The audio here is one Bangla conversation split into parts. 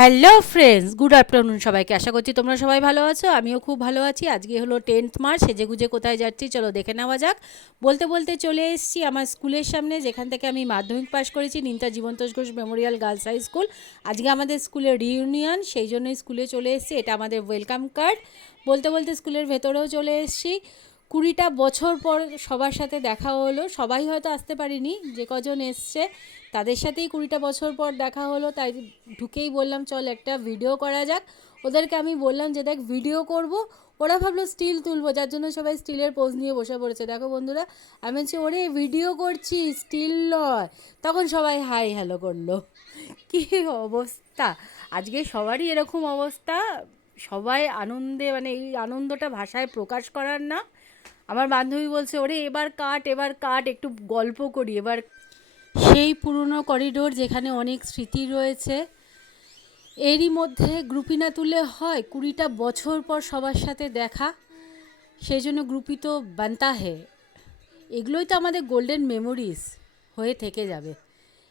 হ্যালো ফ্রেন্ডস গুড আফটারনুন সবাইকে আশা করছি তোমরা সবাই ভালো আছো, আমিও খুব ভালো আছি। আজকে হলো টেন্থ মার্চ সেজে গুজে কোথায় যাচ্ছি চলো দেখে নেওয়া যাক। বলতে বলতে চলে এসেছি আমার স্কুলের সামনে, যেখান থেকে আমি মাধ্যমিক পাশ করেছি Nimta Jibantosh Ghosh memorial girls high school আজকে আমাদের স্কুলের রিউনিয়ন সেই জন্যই স্কুলে চলে এসেছি, এটা আমাদের ওয়েলকাম কার্ড বলতে বলতে স্কুলের ভেতরেও চলে এসেছি। কুড়িটা বছর পর সবার সাথে দেখা হলো। সবাই হয়তো আসতে পারিনি, যে কজন এসছে, তাদের সাথেই কুড়িটা বছর পর দেখা হলো। তাই ঢুকেই বললাম, চল একটা ভিডিও করা যাক। ওদেরকে আমি বললাম যে, দেখ ভিডিও করব। ওরা ভাবলো স্টিল তুলবো, যার জন্য সবাই স্টিলের পোজ নিয়ে বসে পড়েছে। দেখো বন্ধুরা, আমি বলছি, ওরে ভিডিও করছি স্টিল নয়। তখন সবাই হাই হ্যালো করল। কী অবস্থা? আজকে সবারই এরকম অবস্থা। সবাই আনন্দে মানে এই আনন্দটা ভাষায় প্রকাশ করার না। আমার বান্ধবী বলছে, ওরে, এবার কাট এবার কাট, একটু গল্প করি, এবার সেই পুরনো করিডোর যেখানে অনেক স্মৃতি রয়েছে, এরই মধ্যে গ্রুপি না তুলে হয় কুড়িটা বছর পর সবার সাথে দেখা, সেই জন্য গ্রুপি তো বানতা হে। এগুলোই তো আমাদের গোল্ডেন মেমোরিজ হয়ে থেকে যাবে।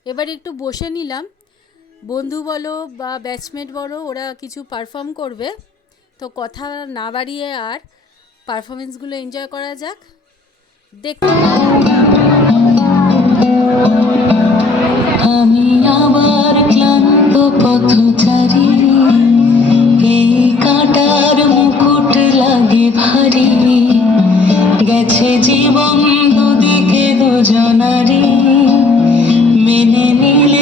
এবার একটু বসে নিলাম। বন্ধু বলো বা ব্যাচমেট বলো, ওরা কিছু পারফর্ম করবে। তো কথা না বাড়িয়ে আর পারফরমেন্সগুলো এনজয় করা যাক। দেখতে আমি আবার ক্লান্ত পথচারী এই কাটার মুকুট লাগে ভারী। গেছে জীবন দুদিকে দুজনারি মেনে নিলেও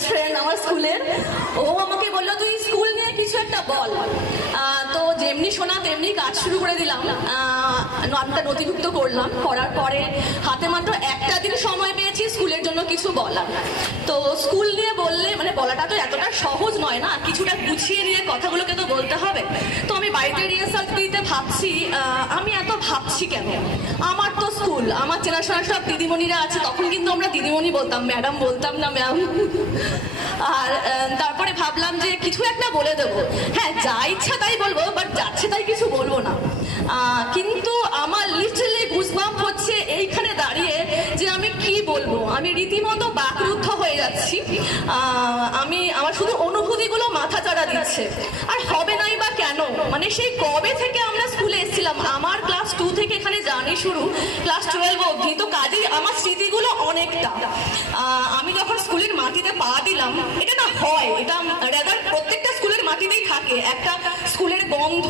বেস্ট ফ্রেন্ড আমার স্কুলের। ও আমাকে বলল, তুই স্কুল নিয়ে কিছু একটা বল। তো যেমনি শোনা তেমনি কাজ শুরু করে দিলাম। নামটা নথিভুক্ত করলাম। করার পরে হাতে মাত্র একটা দিন সময় পেয়েছি স্কুলের জন্য কিছু বলার। তো স্কুল নিয়ে বললে মানে বলাটা তো এতটা সহজ নয় না কিছুটা গুছিয়ে নিয়ে কথাগুলোকে তো বলতে হবে। তো আমি বাড়িতে রিহার্সাল ভাবছি আমি এত ভাবছি কেন? আমার তো স্কুল, আমার চেনাশোনা সব দিদিমণিরা আছে, তখন কিন্তু আমরা দিদিমণি বলতাম, ম্যাডাম বলতাম না, ম্যাম। আর তারপরে ভাবলাম যে কিছু একটা বলে দেবো। হ্যাঁ যা ইচ্ছা তাই বলব বাট যাচ্ছে তাই কিছু বলব না। কিন্তু আমার লিটারালি বলব, আমি রীতিমতো বাকরুদ্ধ হয়ে যাচ্ছি। আমি, আমার শুধু অনুভূতিগুলো মাথা চাড়া দিচ্ছে। আর হবে নাই বা কেন? মানে সেই কবে থেকে আমরা স্কুলে এসেছিলাম? আমার ক্লাস টু থেকে এখানে জানি শুরু, ক্লাস টুয়েলভ অবধি। তো কাজেই আমার স্মৃতিগুলো অনেকটা। আমি যখন স্কুলের মাটিতে পা দিলাম, এটা না হয়, এটা রেদার প্রত্যেকটা স্কুলের মাটিতেই থাকে। একটা স্কুলের গন্ধ,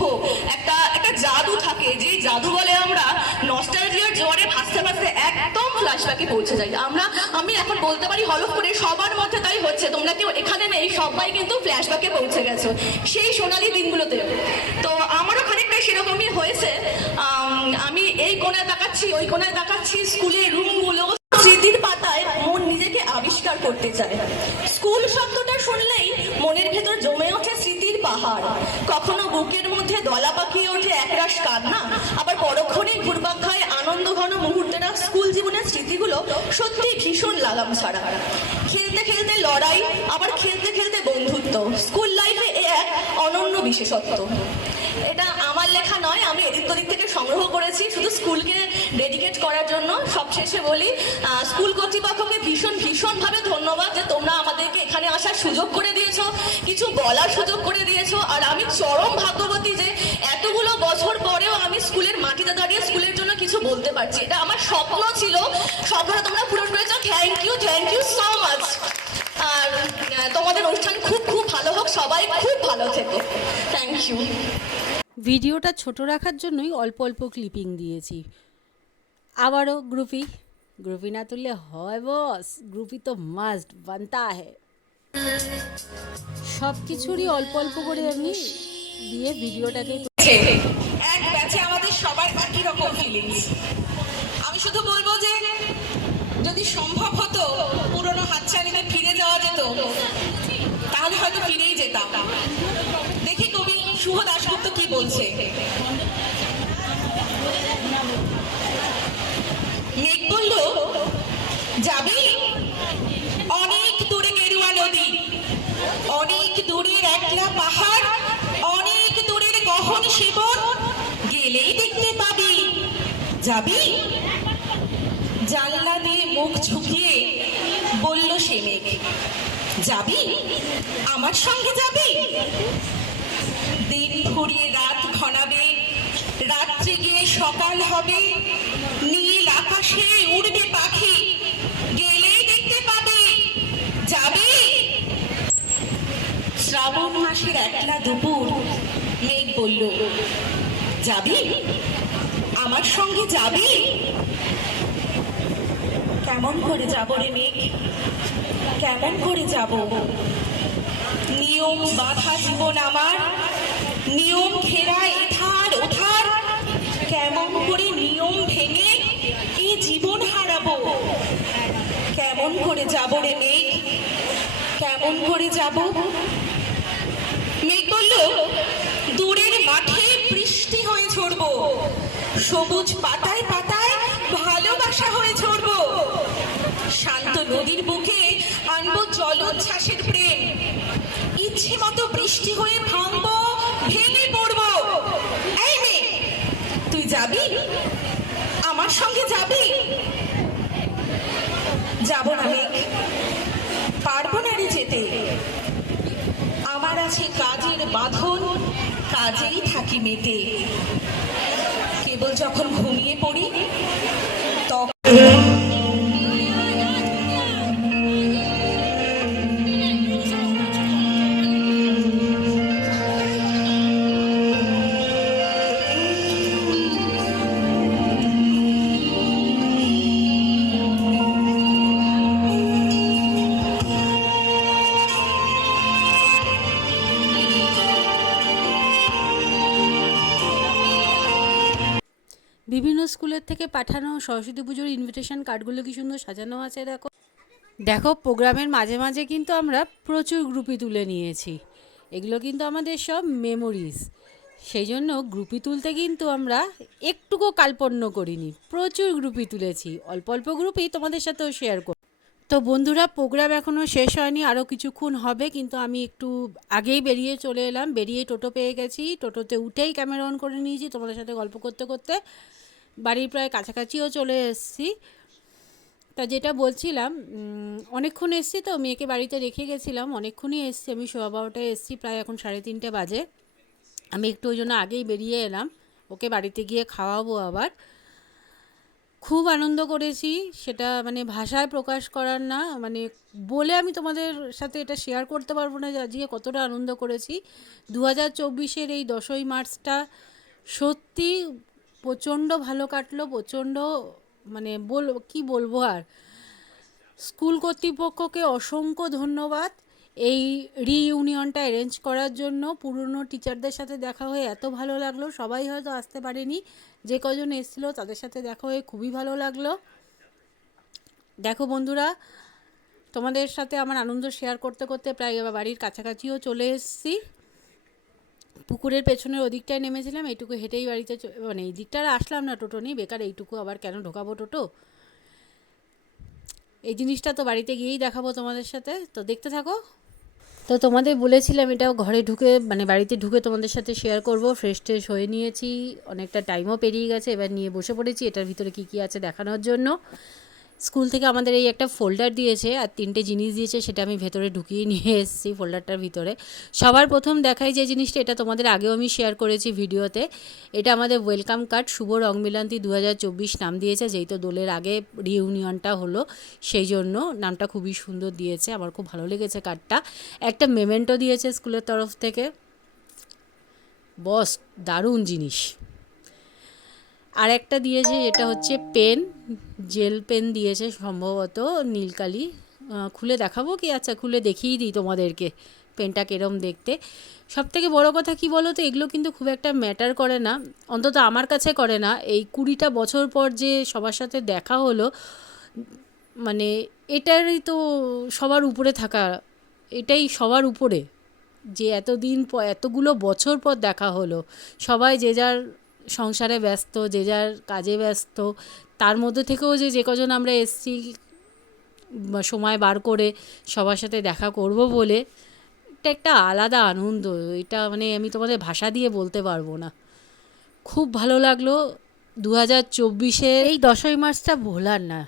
একটা একটা জাদু থাকে। যে জাদু বলে আমরা নস্টালজিয়ার জোয়ারে ভাসতে ভাসতে একদম ফ্ল্যাশব্যাকে পৌঁছে যাই। আমরা, আমি এখন বলতে পারি হলফ করে সবার মধ্যে তাই হচ্ছে। তোমরা কেউ এখানে নেই, সবাই কিন্তু ফ্ল্যাশব্যাকে পৌঁছে গেছো। সেই সোনালি দিনগুলোতে। তো আমারও খানিকটা সেরকমই হয়েছে। আমি এই কোণায় তাকাচ্ছি, ওই কোণায় তাকাচ্ছি, স্কুলের রুমগুলো স্মৃতির পাতায় মন নিজেকে আবিষ্কার করতে চায়। স্কুল শব্দটা শুনলেই মনের ভেতর জমে ওঠে স্মৃতির পাহাড়। কখনো বুকের মধ্যে দলা পাকিয়ে ওঠে একরাশ কান্না, আবার পরক্ষণেই ঘুরপাক খায় আনন্দ ঘন মুহূর্তেরা স্মৃতিগুলো সত্যি ভীষণ লাগাম ছাড়া। খেলতে খেলতে লড়াই, আবার খেলতে খেলতে বন্ধুত্ব। স্কুল লাইফে এ এক অনন্য বিশেষত্ব। এটা আমার লেখা নয়, আমি এদিক ওদিক থেকে সংগ্রহ করেছি। শুধু স্কুলকে ডেডিকেট করার জন্য সবশেষে বলি স্কুল কর্তৃপক্ষকে ভীষণ, ভীষণভাবে ধন্যবাদ যে তোমরা আমাদেরকে এখানে আসার সুযোগ করে দিয়েছ, কিছু বলার সুযোগ করে দিয়েছ। আর আমি চরম ভাগ্যবতী যে এতগুলো বছর পরেও আমি স্কুলের মাটিতে দাঁড়িয়ে স্কুলের জন্য কিছু বলতে পারছি এটা আমার স্বপ্ন ছিল। স্বপ্নটা তোমরা পূরণ করেছ। Thank you thank you so much আর তোমাদের অনুষ্ঠান খুব খুব ভালো হোক। সবাই খুব ভালো থেকো। থ্যাংক ইউ ভিডিওটা ছোট রাখার জন্যই অল্প অল্প ক্লিপিং দিয়েছি। আবারও গ্রুপি গ্রুপি না তুললে হয় বস গ্রুপি তো মাস্ট বানতা হে। সব কিছুরই অল্প অল্প করে আমি দিয়ে ভিডিওটাকে কাছে আমাদের সবার একই রকম ফিলিংস আমি শুধু বলব যে, যদি সম্ভব হতো, পুরনো হাতছানিতে ফিরে যাওয়া যেত, তাহলে হয়তো ফিরেই যেতাম। দেখি কবি শুভ দাশগুপ্ত কি বলছে? মেঘ বলল, যাবি? অনেক দূরে গেরুয়া নদী, অনেক দূরের একলা পাহাড় যাবি? জানলা দিয়ে মুখ ঝুঁকিয়ে বলল সে মেঘ, যাবি? আমার সঙ্গে যাবি? দিন ফুরিয়ে, রাত ঘনাবে, রাত্রে গিয়ে সকাল হবে, নীল আকাশে উড়বে পাখি, গেলেই দেখতে পাবি। যাবি? শ্রাবণ মাসের একলা দুপুর, মেঘ বলল, যাবি? আমার সঙ্গে যাবি? কেমন করে যাব রে মেঘ? কেমন করে যাব? নিয়ম বাধা জীবন আমার। নিয়ম ঘেরা এধার ওধার। কেমন করে নিয়ম ভেঙে এই জীবন হারাবো? কেমন করে যাব রে মেঘ? কেমন করে যাব? মেঘ বলল দূরের সবুজ পাতায় পাতায় ভালোবাসা হয়ে ঝরবো। শান্ত নদীর বুকে আনব জলোচ্ছ্বাসের প্রেম। ইচ্ছে মতো বৃষ্টি হয়ে ভাঙবো, ভেঙে পড়ব। এই মেয়ে তুই যাবি? আমার সঙ্গে যাবি? যাব না মেঘ, পারব না রে যেতে। আমার আছে কাজের বাঁধন, কাজেই থাকি মেতে। কেবল যখন ঘুমিয়ে পড়ি বিভিন্ন স্কুলের থেকে পাঠানো সরস্বতী পুজোর ইনভিটেশন কার্ডগুলো কি সুন্দর সাজানো আছে, দেখো? দেখো, প্রোগ্রামের মাঝে মাঝে কিন্তু আমরা প্রচুর গ্রুপি তুলে নিয়েছি। এগুলো কিন্তু আমাদের সব মেমোরিজ সেই জন্য গ্রুপি তুলতে কিন্তু আমরা একটুকু কাল্পন্য করিনি। প্রচুর গ্রুপি তুলেছি। অল্প অল্প গ্রুপই তোমাদের সাথেও শেয়ার করব তো বন্ধুরা প্রোগ্রাম এখনও শেষ হয়নি। আরও কিছুক্ষণ হবে, কিন্তু আমি একটু আগেই বেরিয়ে চলে এলাম। বেরিয়ে টোটো পেয়ে গেছি। টোটোতে উঠেই ক্যামেরা অন করে নিয়েছি তোমাদের সাথে গল্প করতে করতে। বাড়ির প্রায় কাছাকাছিও চলে এসেছি। তা যেটা বলছিলাম অনেকক্ষণ এসছি তো, মেয়েকে বাড়িতে রেখে গেছিলাম, অনেকক্ষণই এসছি। আমি সোয়া বারোটায় এসছি, প্রায় এখন সাড়ে তিনটে বাজে। আমি একটু ওই জন্য আগেই বেরিয়ে এলাম, ওকে বাড়িতে গিয়ে খাওয়াবো আবার। খুব আনন্দ করেছি, সেটা মানে ভাষায় প্রকাশ করার না মানে বলে আমি তোমাদের সাথে এটা শেয়ার করতে পারব না, যে আজকে কতটা আনন্দ করেছি। দু হাজার চব্বিশের এই দশই মার্চটা সত্যি প্রচণ্ড ভালো কাটলো, প্রচণ্ড মানে বল, কি বলব আর? স্কুল কর্তৃপক্ষকে অসংখ্য ধন্যবাদ এই রিইউনিয়নটা অ্যারেঞ্জ করার জন্য। পুরনো টিচারদের সাথে দেখা হয়ে এত ভালো লাগল। সবাই হয়তো আসতে পারেনি। যে কজন এসেছিল তাদের সাথে দেখা হয়ে খুবই ভালো লাগল। দেখো বন্ধুরা, তোমাদের সাথে আমার আনন্দ শেয়ার করতে করতে প্রায় বাড়ির কাছাকাছিও চলে এসেছি। পুকুরের পেছনের ওদিকটায় নেমেছিলাম, এইটুকু হেঁটেই বাড়িতে মানে এই দিকটা আর আসলাম না টোটো নেই বেকার এইটুকু আবার কেন ঢোকাবো টোটো? এই জিনিসটা তো বাড়িতে গিয়েই দেখাবো তোমাদের সাথে, তো দেখতে থাকো। তো তোমাদের বলেছিলাম এটা ঘরে ঢুকে মানে বাড়িতে ঢুকে তোমাদের সাথে শেয়ার করব ফ্রেশ ট্রেশ হয়ে নিয়েছি, অনেকটা টাইমও পেরিয়ে গেছে, এবার নিয়ে বসে পড়েছি, এটার ভিতরে কী কী আছে দেখানোর জন্য। স্কুল থেকে আমাদের এই একটা ফোল্ডার দিয়েছে আর তিনটে জিনিস দিয়েছে, সেটা আমি ভেতরে ঢুকিয়ে নিয়ে এসেছি ফোল্ডারটার ভিতরে। সবার প্রথম দেখাই যে জিনিসটা, এটা তোমাদের আগেও আমি শেয়ার করেছি ভিডিওতে। এটা আমাদের ওয়েলকাম কার্ড শুভ রং মিলান্তি দু হাজার চব্বিশ নাম দিয়েছে, যেই তো দোলের আগে রিউনিয়নটা হলো, সেই জন্য নামটা খুবই সুন্দর দিয়েছে, আমার খুব ভালো লেগেছে কার্ডটা একটা মেমেন্টও দিয়েছে স্কুলের তরফ থেকে। বস, দারুণ জিনিস। আর একটা দিয়েছে যেটা হচ্ছে পেন, জেল পেন দিয়েছে সম্ভবত নীলকালি। খুলে দেখাবো কি? আচ্ছা খুলে দেখিয়ে দিই তোমাদেরকে পেনটা কেরম দেখতে। সব থেকে বড়ো কথা কি বলো তো, এগুলো কিন্তু খুব একটা ম্যাটার করে না, অন্তত আমার কাছে করে না। এই কুড়িটা বছর পর যে সবার সাথে দেখা হলো মানে এটারই তো সবার উপরে থাকা, এটাই সবার উপরে। যে এতদিন পর এতগুলো বছর পর দেখা হলো, সবাই যে যার সংসারে ব্যস্ত, যে যার কাজে ব্যস্ত, তার মধ্যে থেকেও যে যে কজন আমরা এসছি সময় বার করে সবার সাথে দেখা করব বলে, এটা একটা আলাদা আনন্দ। এটা মানে আমি তোমাদের ভাষা দিয়ে বলতে পারব না। খুব ভালো লাগল দু হাজার চব্বিশে এই দশই মার্চটা ভোলার না,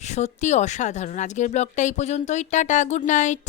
সত্যি অসাধারণ। আজকের ব্লগটা এই পর্যন্তই, টাটা, গুড নাইট।